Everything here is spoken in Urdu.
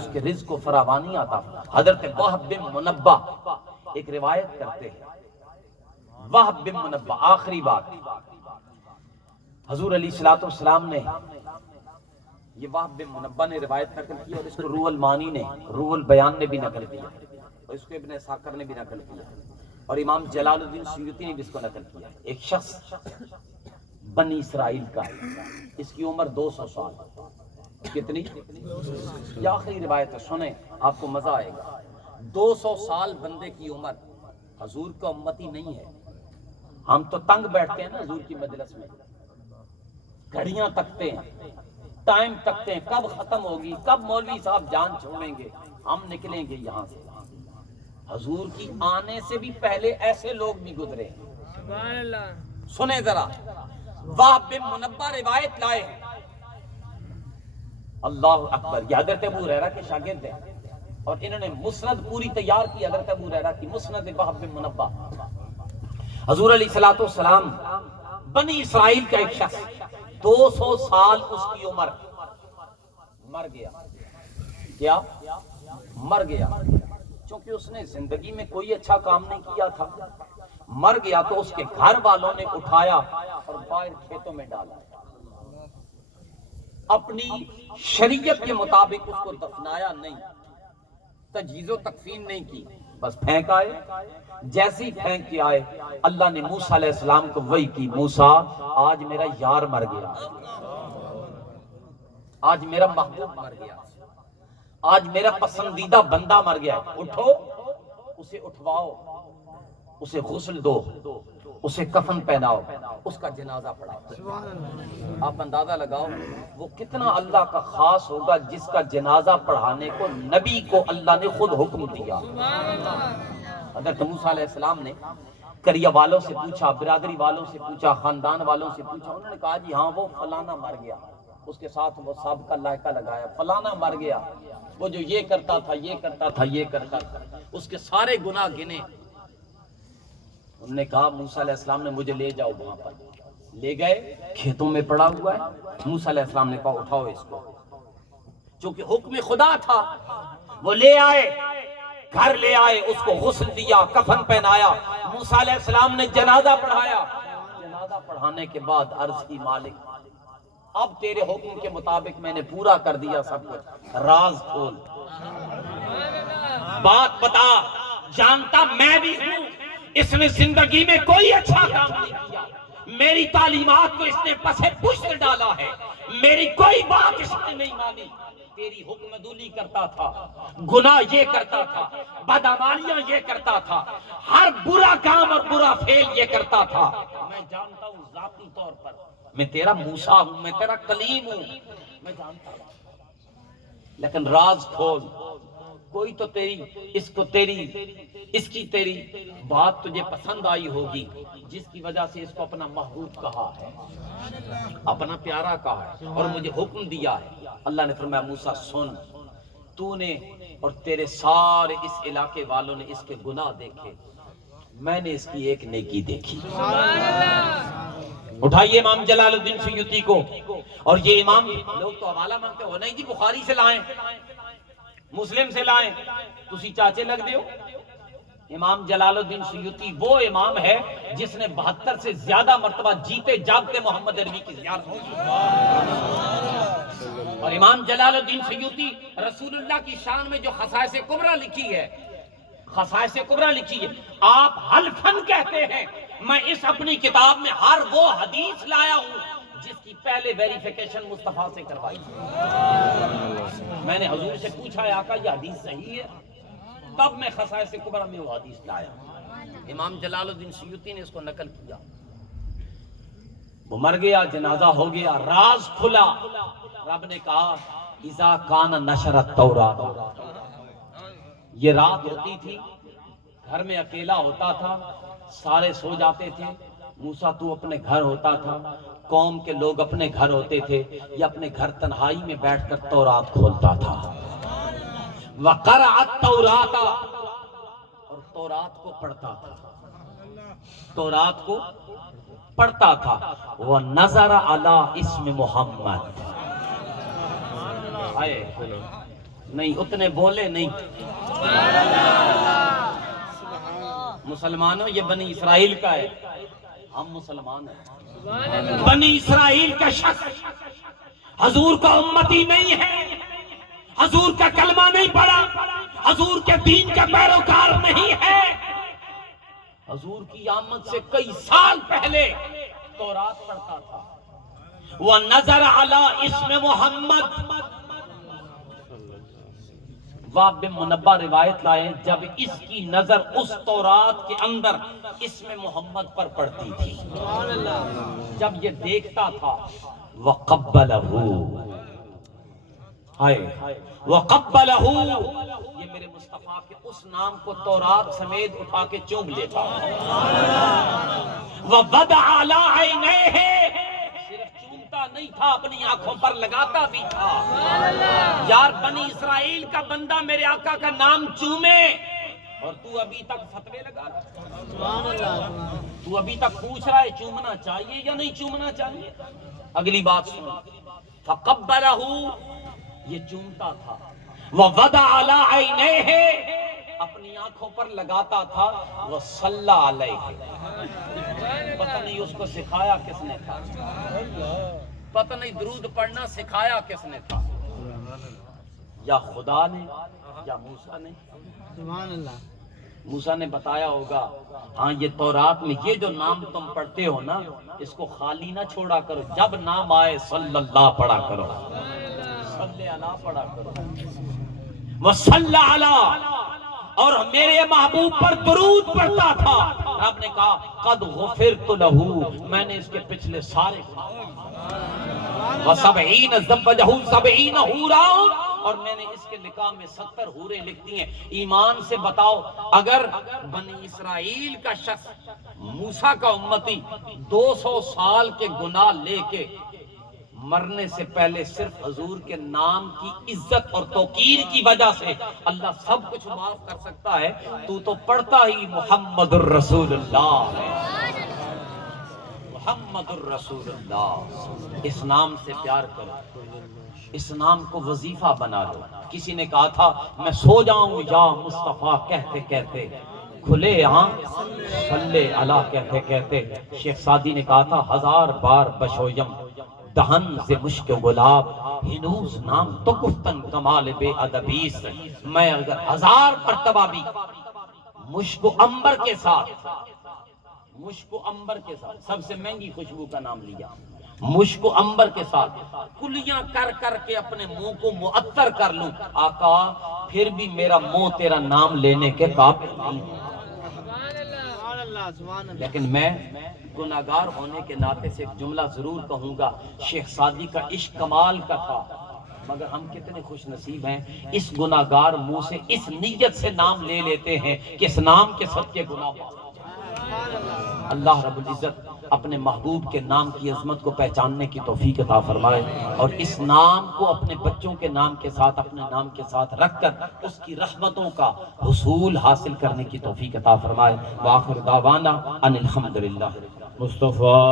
اس کے رزق کو فراوانی عطا فرمائے۔ حضرت وہب بن منبہ ایک روایت کرتے ہیں، وہب بن منبہ، آخری بات، حضور علیہ السلام نے یہ وہب بن منبہ نے روایت نقل کی، اور اس کو روح المانی نے، روح البیان نے بھی نقل کیا، اور اس کو ابن ساکر نے بھی نقل کیا، اور امام جلال الدین سیوطی نے بھی اس کو نقل کیا۔ ایک شخص بنی اسرائیل کا ہے، اس کی عمر 200 سال، کتنی؟ یہ آخری روایت ہے، سنیں آپ کو مزہ آئے گا۔ 200 سال بندے کی عمر، حضور کا امتی نہیں ہے۔ ہم تو تنگ بیٹھتے ہیں نا حضور کی مجلس میں، گھڑیاں تکتے ہیں، ٹائم تکتے ہیں، کب ختم ہوگی، کب مولوی صاحب جان چھوڑیں گے، ہم نکلیں گے یہاں سے۔ حضور کی آنے سے بھی پہلے ایسے لوگ بھی گزرے ہیں۔ سبحان اللہ۔ سنیں ذرا، وہب بن منبہ روایت لائے ہیں، اللہ اکبر، یہ حضرت ابو ہریرہ کے شاگرد ہیں، اور انہوں نے مسند پوری تیار کی، حضرت ابو ہریرہ کی مسند وہب بن منبہ۔ حضور علیہ السلام، بنی اسرائیل کا ایک شخص، 200 سال اس کی عمر، مر گیا۔ کیا؟ مر گیا، چونکہ اس نے زندگی میں کوئی اچھا کام نہیں کیا تھا۔ مر گیا تو اس کے گھر والوں نے اٹھایا اور باہر کھیتوں میں ڈالا، اپنی شریعت کے مطابق اس کو دفنایا نہیں، تجہیز و تکفین نہیں کی، بس پھینک آئے۔ جیسے ہی پھینک کے آئے، اللہ نے موسیٰ علیہ السلام کو وحی کی، موسیٰ آج میرا یار مر گیا، آج میرا محبوب مر گیا، آج میرا پسندیدہ بندہ مر گیا، اٹھو، اسے اٹھواؤ، اسے غسل دو، اسے کفن پہناؤ، اس کا جنازہ پڑھاؤ۔ آپ اندازہ لگاؤ وہ کتنا اللہ کا خاص ہوگا جس کا جنازہ پڑھانے کو نبی کو اللہ نے خود حکم دیا۔ حضرت موسیٰ علیہ السلام نے قریہ والوں سے پوچھا، برادری والوں سے پوچھا، خاندان والوں سے پوچھا، انہوں نے کہا جی ہاں وہ فلانا مر گیا، اس کے ساتھ وہ سابقہ لائقہ لگایا، فلانا مر گیا، وہ جو یہ کرتا تھا، یہ کرتا تھا، یہ کرتا تھا، اس کے سارے گناہ گنے۔ انہوں نے کہا موسیٰ علیہ السلام نے مجھے لے جاؤ وہاں پر، لے گئے، کھیتوں میں پڑا ہوا ہے۔ موسیٰ علیہ السلام نے کہا اٹھاؤ اس کو، چونکہ حکم خدا تھا، وہ لے آئے، گھر لے آئے، اس کو غسل دیا، کفن پہنایا، موسیٰ علیہ السلام نے جنازہ پڑھایا۔ جنازہ پڑھانے کے بعد عرض کی مالک اب تیرے حکم کے مطابق میں نے پورا کر دیا سب کچھ، راز کھول، بات بتا، جانتا میں بھی ہوں اس نے زندگی میں کوئی اچھا کام نہیں کیا، میری تعلیمات کو اس نے پسے پشت ڈالا ہے، میری کوئی بات اس نے نہیں مانی، تیری حکم دولی کرتا تھا، گناہ یہ کرتا تھا، بدعمالیاں یہ کرتا تھا، ہر برا کام اور برا فعل یہ کرتا تھا۔ میں جانتا ہوں ذاتی طور پر میں تیرا موسیٰ ہوں، میں تیرا کلیم ہوں، میں جانتا ہوں، لیکن راز کھول، کوئی تو اس کی تیری بات تجھے پسند آئی ہوگی، جس کی وجہ سے اس کو اپنا محبوب کہا ہے، اپنا پیارا کہا ہے، اور مجھے حکم دیا ہے۔ اللہ نے فرمایا موسیٰ سن، تو نے اور تیرے سارے اس علاقے والوں نے اس کے گناہ دیکھے، میں نے اس کی ایک نیکی دیکھی۔ اٹھائیے امام جلال الدین سیوطی کو، اور یہ امام، لوگ تو حوالہ مانگتے ہو نہیں جی بخاری سے لائیں، مسلم سے لائیں، تسی چاچے لگ دیو۔ امام جلال الدین سیوطی وہ امام ہے جس نے 72 سے زیادہ مرتبہ جیتے جاگتے محمد عربی کی زیارت کی، اور امام جلال الدین سیوطی رسول اللہ کی شان میں جو خصائص کبریٰ لکھی ہے، خصائص کبریٰ لکھی ہے، آپ حلفاً کہتے ہیں میں اس اپنی کتاب میں ہر وہ حدیث لایا ہوں جس کی پہلے ویریفیکیشن مصطفیٰ سے کروائی ہے۔ میں نے حضور سے پوچھا ہے آقا یہ حدیث صحیح ہے، تب میں خصائص کبریٰ میں وہ حدیث لایا۔ امام جلال الدین سیوطی نے اس کو نقل کیا، وہ مر گیا، جنازہ ہو گیا، راز کھلا، رب نے کہا اذا کان نشر التوراۃ، یہ رات ہوتی تھی، گھر میں اکیلا ہوتا تھا، سارے سو جاتے تھے، موسیٰ تو اپنے گھر ہوتا تھا، قوم کے لوگ اپنے گھر ہوتے تھے، یہ اپنے گھر تنہائی میں بیٹھ کر تورات کھولتا تھا، وَقَرَعَ التَّوْرَاتَ، اور تورات کو پڑھتا تھا، تورات کو پڑھتا تھا، وَنَظَرَ عَلَىٰ اسم محمد، نہیں اتنے بولے نہیں. مسلمانوں یہ بنی اسرائیل کا ہے، ہم مسلمان ہیں. بنی اسرائیل کا شخص حضور کا امتی نہیں ہے، حضور کا کلمہ نہیں پڑھا، حضور کے دین کا پیروکار نہیں ہے. حضور کی آمد سے کئی سال پہلے تورات پڑھتا تھا. وہ نظر علی اسم محمد. واب بن منبہ روایت لائے جب اس کی نظر اس تورات کے اندر اسم محمد پر پڑتی تھی، جب یہ دیکھتا تھا وَقَبَّلَهُ، وَقَبَّلَهُ، یہ میرے مصطفیٰ کے اس نام کو تورات سمیت اٹھا کے چوم لیتا. وَوَضَعَ عَلَىٰ عَيْنَيْهِ، صرف چومتا نہیں تھا، اپنی آنکھوں پر لگاتا بھی تھا. یار بنی اسرائیل کا بندہ میرے آقا کا نام چومے اور تو ابھی تک فتوے لگا رہا، تو ابھی تک پوچھ رہا ہے چومنا چاہیے یا نہیں چومنا چاہیے. اگلی بات سن، فَقَبَّلَهُ، یہ چومتا تھا. وَوَضَعَ عَلَىٰ عَيْنَيْهِ، اپنی آنکھوں پر لگاتا تھا. وَصَلَّى عَلَيْهِ، پتہ نہیں اس کو سکھایا کس نے تھا، پتہ نہیں درود پڑھنا سکھایا کس نے تھا، یا خدا نے یا موسیٰ نے. سبحان اللہ. موسیٰ نے بتایا ہوگا ہاں یہ تورات میں یہ جو نام تم پڑھتے ہو نا اس کو خالی نہ چھوڑا کرو، جب نام آئے صلی اللہ پڑھا کرو، صلی اللہ پڑھا کرو. وصلی علی، اور میرے محبوب پر درود پڑھتا تھا. رب نے کہا قد غفرت لہ، میں نے اس کے پچھلے سارے وسبعین زوجہ 70 حورا، اور میں نے اس کے نکاح میں 70 حوریں لکھ دی ہیں. ایمان سے بتاؤ اگر بنی اسرائیل کا شخص موسیٰ کا امتی 200 سال کے گناہ لے کے مرنے سے پہلے صرف حضور کے نام کی عزت اور توقیر کی وجہ سے اللہ سب کچھ معاف کر سکتا ہے، تو پڑھتا ہی محمد الرسول اللہ، محمد الرسول اللہ. اس نام سے پیار کرو، اس نام کو وظیفہ بنا لو. کسی نے کہا تھا میں سو جاؤں یا مصطفیٰ کہتے کہتے، کھلے آنکھ صلی اللہ کہتے کہتے. شیخ سعدی نے کہا تھا 1000 بار بشویم دہن سے مشک گلاب، ہنوز نام تو گفتن کمال بے ادبیس. میں اگر 1000 مرتبہ بھی مشک و عنبر کے ساتھ، مشک و عنبر کے ساتھ، سب سے مہنگی خوشبو کا نام لیا، مشک و عنبر کے ساتھ کلیاں کر کر کے اپنے منہ کو معطر کر لوں آقا، پھر بھی میرا منہ تیرا نام لینے کے قابل نہیں. لیکن میں گناہگار ہونے کے ناطے سے ایک جملہ ضرور کہوں گا، شیخ سعدی کا عشق کمال کا تھا، مگر ہم کتنے خوش نصیب ہیں اس گناہگار منہ سے اس نیت سے نام لے لیتے ہیں کہ اس نام کے صدقے گناہ معاف. اللہ رب العزت اپنے محبوب کے نام کی عظمت کو پہچاننے کی توفیق عطا فرمائے، اور اس نام کو اپنے بچوں کے نام کے ساتھ، اپنے نام کے ساتھ رکھ کر اس کی رحمتوں کا حصول حاصل کرنے کی توفیق عطا فرمائے. وآخر دعوانا ان الحمدللہ. مصطفیٰ